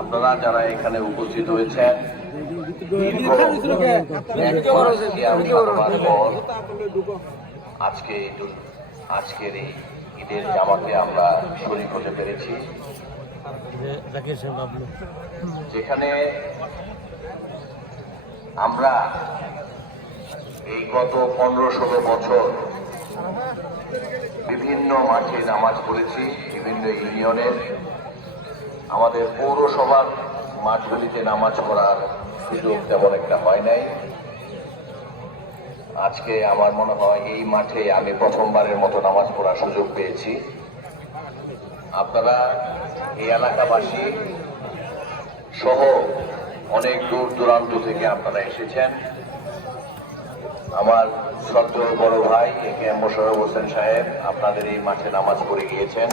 আপনারা যারা এখানে উপস্থিত হয়েছেন, আজকে আজকের এই ঈদের জামাতে আমরা শরীর হতে পেরেছি। যেখানে আমরা এই গত পনেরো ষোলো বছর বিভিন্ন মাঠে নামাজ পড়েছি, বিভিন্ন ইউনিয়নের আমাদের পৌরসভার মাঠগুলিতে নামাজ পড়ার সুযোগ তেমন একটা হয় নাই। আজকে আমার মনে হয় এই মাঠে আমি প্রথমবারের মতো নামাজ পড়ার সুযোগ পেয়েছি। আপনারা এই এলাকাবাসী সহ অনেক দূর দূরান্ত থেকে আপনারা এসেছেন। আমার শ্রদ্ধেয় বড় ভাই A K M Mosharraf Hossain Saheb আপনাদের এই মাঠে নামাজ পড়ে গিয়েছেন।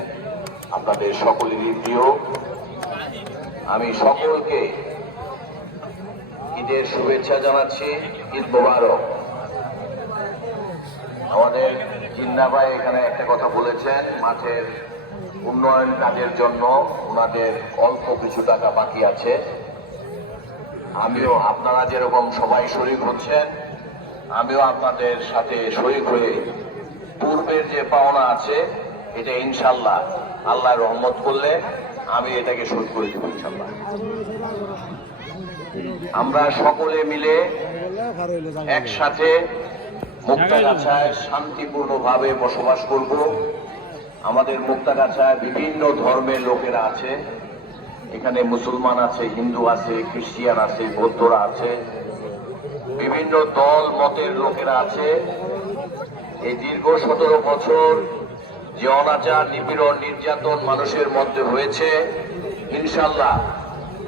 আপনাদের সকলেরই প্রিয়। আমি সকলকে ঈদের শুভেচ্ছা জানাচ্ছি, ঈদ মোবারক। আমাদের জিন্না ভাই এখানে একটা কথা বলেছেন, মাঠের উন্নয়ন কাজের জন্য ওনাদের অল্প কিছু টাকা বাকি আছে। আমিও আপনারা যেরকম সবাই শরীর হচ্ছেন, আমিও আপনাদের সাথে শরীর হয়ে পূর্বের যে পাওনা আছে, এটা ইনশাল্লাহ আল্লাহ রহমত করলে আমি এটাকে শোধ করে দেবো ইনশাল্লাহ আমরা সকলে মিলে একসাথে মুক্তাগাছায় শান্তিপূর্ণভাবে বসবাস করব। আমাদের মুক্তাগাছায় বিভিন্ন ধর্মের লোকেরা আছে। এখানে মুসলমান আছে, হিন্দু আছে, খ্রিস্টিয়ান আছে, বৌদ্ধরা আছে। বিভিন্ন দল, মতের লোকেরা আছে। এই দীর্ঘ সতেরো বছর যে অনাচার নিপীড়ন নির্যাতন মানুষের মধ্যে হয়েছে ইনশাল্লাহ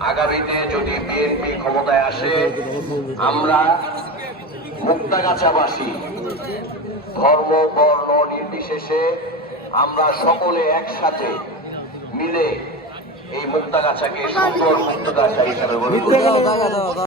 আগামীতে যদি বিএনপি ক্ষমতায় আসে, আমরা মুক্তাগাছাবাসী, ধর্ম, বর্ণ, নির্বিশেষে আমরা সকলে একসাথে মিলে এই মুক্তাগাছাকে সুন্দর মুক্তগাছা হিসাবে।